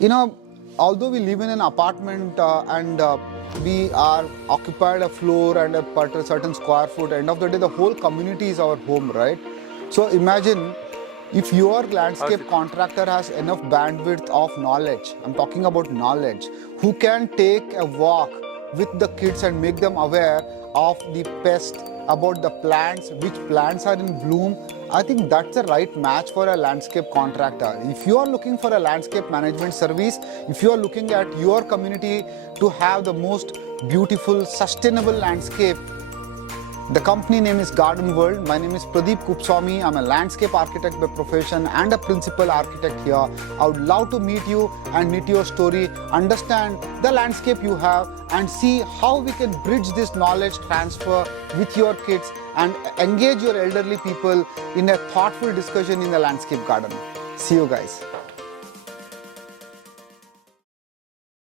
You know, although we live in an apartment and we are occupied a floor and a certain square foot, end of the day, the whole community is our home, right? So imagine if your landscape contractor has enough bandwidth of knowledge, I'm talking about knowledge, who can take a walk with the kids and make them aware of the pest, about the plants, which plants are in bloom. I think that's the right match for a landscape contractor. If you are looking for a landscape management service, if you are looking at your community to have the most beautiful, sustainable landscape, the company name is Garden World. My name is Pradeep Kupswamy. I'm a landscape architect by profession and a principal architect here. I would love to meet you and meet your story, understand the landscape you have, and see how we can bridge this knowledge transfer with your kids and engage your elderly people in a thoughtful discussion in the landscape garden. See you guys.